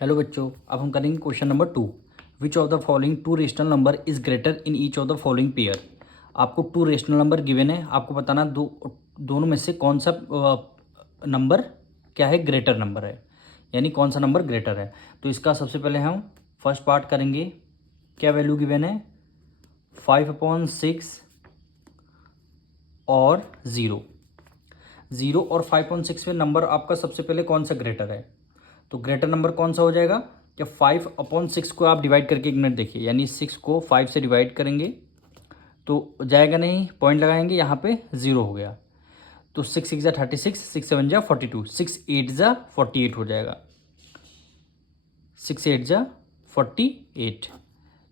Hello बच्चों, अब हम करेंगे question number 2। Which of the following two rational number is greater in each of the following pair. आपको two rational number given है, आपको बताना दोनों में से कौन सा नंबर क्या है, ग्रेटर नंबर है, यानी कौन सा नंबर ग्रेटर है। तो इसका सबसे पहले हम फर्स्ट पार्ट करेंगे। क्या वैल्यू गिवन है, 5/6 और 0। 0 और 5/6 में नंबर आपका सबसे पहले कौन सा ग्रेटर है, तो ग्रेटर नंबर कौन सा हो जाएगा। क्या 5/6 को आप डिवाइड करके एक मिनट देखिए, यानी 6 को 5 से डिवाइड करेंगे तो जाएगा नहीं, पॉइंट लगाएंगे, यहाँ पे 0 हो गया। तो 6 6 36, 6 7 42, 6 8 48 हो जाएगा। 6 8 48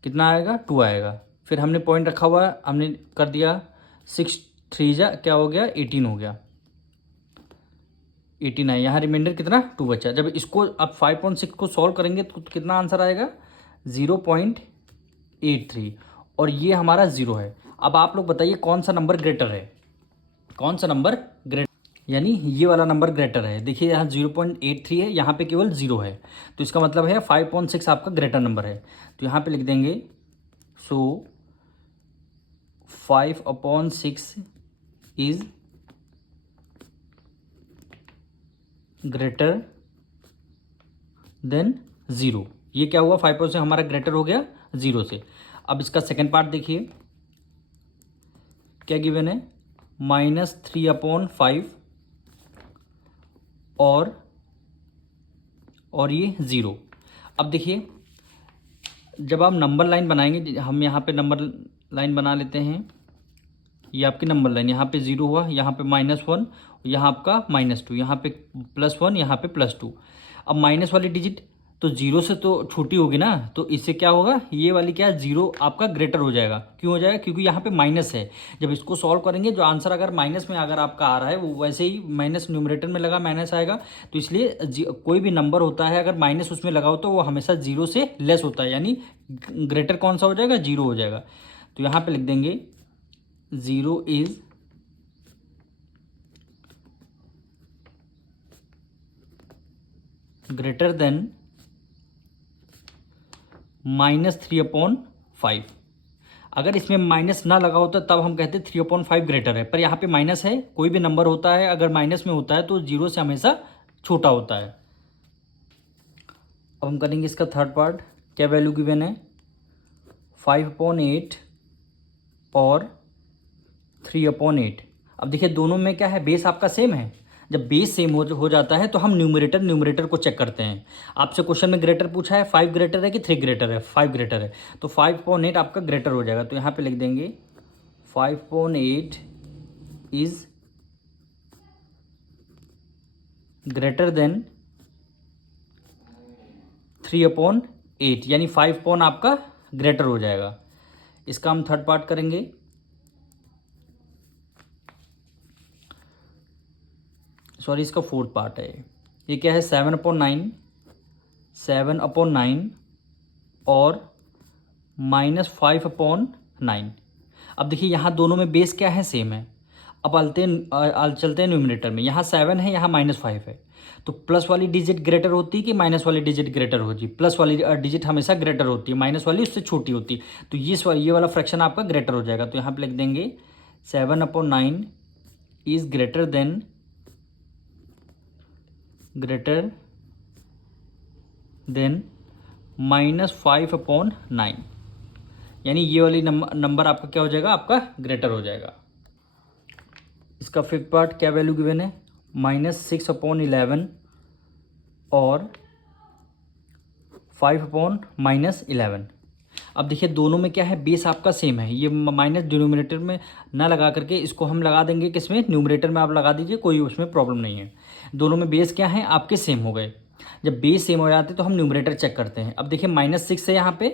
कितना आएगा, 2 आएगा। फिर हमने पॉइंट रखा हुआ है, हमने कर दिया 6 3 क्या हो गया, 18 हो गया। 18 है, यहाँ रिमाइंडर कितना 2 बचा। जब इसको आप 5/6 को सॉल्व करेंगे तो कितना आंसर आएगा, 0.83, और ये हमारा 0 है। अब आप लोग बताइए कौन सा नंबर ग्रेटर है, कौन सा नंबर ग्रेटर, यानी ये वाला नंबर ग्रेटर है। देखिए यहाँ 0.83 है, यहाँ पे केवल 0 है, तो इसका मतलब है 5/6 आपका ग्रेटर नंबर है। तो यहाँ पे लिख देंगे सो 5/6 इज ग्रेटर देन 0। ये क्या हुआ, 5 से हमारा ग्रेटर हो गया 0 से। अब इसका सेकेंड पार्ट देखिए, क्या गिवन है, -3/5 और ये 0। अब देखिए जब आप नंबर लाइन बनाएंगे, हम यहाँ पे नंबर लाइन बना लेते हैं। ये आपकी नंबर लाइन, यहाँ पे 0 हुआ, यहाँ पे -1, यहाँ आपका -2, यहाँ पे +1, यहाँ पे +2। अब माइनस वाली डिजिट तो 0 से तो छोटी होगी ना, तो इससे क्या होगा, ये वाली क्या है, 0 आपका ग्रेटर हो जाएगा। क्यों हो जाएगा, क्योंकि यहाँ पे माइनस है। जब इसको सॉल्व करेंगे, जो आंसर अगर माइनस में अगर आपका आ रहा है, वो वैसे ही माइनस न्यूमरेटर में लगा माइनस आएगा। तो इसलिए कोई भी नंबर होता है, अगर माइनस उसमें लगा हो तो वो हमेशा 0 से लेस होता है, यानी ग्रेटर कौन सा हो जाएगा, 0 हो जाएगा। तो यहाँ पे लिख देंगे 0 इज ग्रेटर देन -3/5। अगर इसमें माइनस ना लगा होता तब हम कहते 3/5 ग्रेटर है, पर यहाँ पे माइनस है। कोई भी नंबर होता है अगर माइनस में होता है तो 0 से हमेशा छोटा होता है। अब हम करेंगे इसका थर्ड पार्ट। क्या वैल्यू गिवन है, 5/8 और 3/8। अब देखिए दोनों में क्या है, बेस आपका सेम है। जब बेस सेम हो जाता है तो हम न्यूमरेटर को चेक करते हैं। आपसे क्वेश्चन में ग्रेटर पूछा है, 5 ग्रेटर है कि 3 ग्रेटर है, 5 ग्रेटर है, तो 5/8 आपका ग्रेटर हो जाएगा। तो यहाँ पे लिख देंगे 5/8 इज ग्रेटर देन 3/8, यानी 5 आपका ग्रेटर हो जाएगा। इसका हम थर्ड पार्ट करेंगे। सॉरी, इसका फोर्थ पार्ट है। ये क्या है, 7/9 और -5/9। अब देखिए यहाँ दोनों में बेस क्या है, सेम है। अब चलते हैं न्यूमरेटर में। यहाँ 7 है, यहाँ -5 है, तो प्लस वाली डिजिट ग्रेटर होती है कि माइनस वाली डिजिट ग्रेटर होती है। प्लस वाली डिजिट हमेशा ग्रेटर होती है, माइनस वाली उससे छोटी होती है। तो ये वाला फ्रैक्शन आपका ग्रेटर हो जाएगा। तो यहाँ पे लिख देंगे 7/9 इज ग्रेटर देन -5/9, यानी ये वाली नंबर आपका क्या हो जाएगा, आपका ग्रेटर हो जाएगा। इसका फिफ्थ पार्ट, क्या वैल्यू गिवन है, -6/11 और 5/-11। अब देखिए दोनों में क्या है, बेस आपका सेम है। ये माइनस डिनोमिनेटर में ना लगा करके इसको हम लगा देंगे किसमें, न्यूमरेटर में आप लगा दीजिए, कोई उसमें प्रॉब्लम नहीं है। दोनों में बेस क्या है, आपके सेम हो गए। जब बेस सेम हो जाते तो हम न्यूमरेटर चेक करते हैं। अब देखिए -6 है यहाँ पे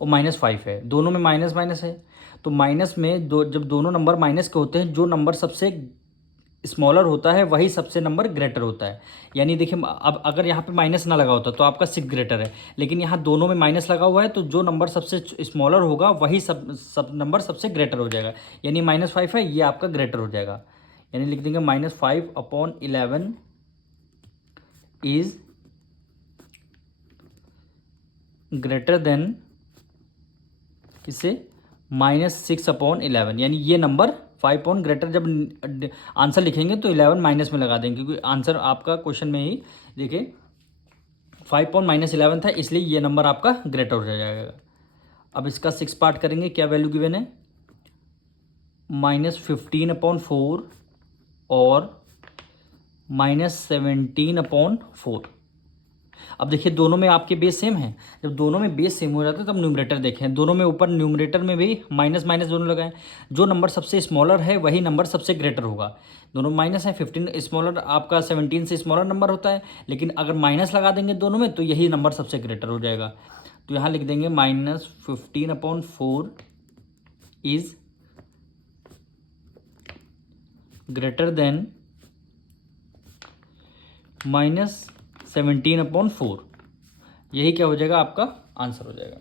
और -5 है, दोनों में माइनस माइनस है। तो माइनस में जब दोनों नंबर माइनस के होते हैं, जो नंबर सबसे स्मॉलर होता है वही सबसे नंबर ग्रेटर होता है। यानी देखिए अब अगर यहाँ पे माइनस ना लगा होता तो आपका 6 ग्रेटर है, लेकिन यहाँ दोनों में माइनस लगा हुआ है, तो जो नंबर सबसे स्मॉलर होगा वही सब नंबर सबसे ग्रेटर हो जाएगा। यानी -5 है, ये आपका ग्रेटर हो जाएगा। यानी लिख देंगे -5/11 इज ग्रेटर देन किससे, -6/11, यानी ये नंबर 5 पॉइंट ग्रेटर, जब आंसर लिखेंगे तो 11 माइनस में लगा देंगे, क्योंकि आंसर आपका क्वेश्चन में ही देखिए 5 पॉइंट -11 था, इसलिए ये नंबर आपका ग्रेटर हो जाएगा। अब इसका 6 पार्ट करेंगे, क्या वैल्यू गिवन है, -15/4 और -17/4। अब देखिए दोनों में आपके बेस सेम है, जब दोनों में बेस सेम हो जाता है तब न्यूमरेटर देखें, दोनों में ऊपर न्यूमरेटर में भी माइनस माइनस दोनों लगाएं, जो नंबर सबसे स्मॉलर है वही नंबर सबसे ग्रेटर होगा। दोनों माइनस है, 15 स्मॉलर आपका 17 से स्मॉलर नंबर होता है, लेकिन अगर माइनस लगा देंगे दोनों में तो यही नंबर सबसे ग्रेटर हो जाएगा। तो यहाँ लिख देंगे -15/4 इज ग्रेटर देन -17/4, यही क्या हो जाएगा, आपका आंसर हो जाएगा।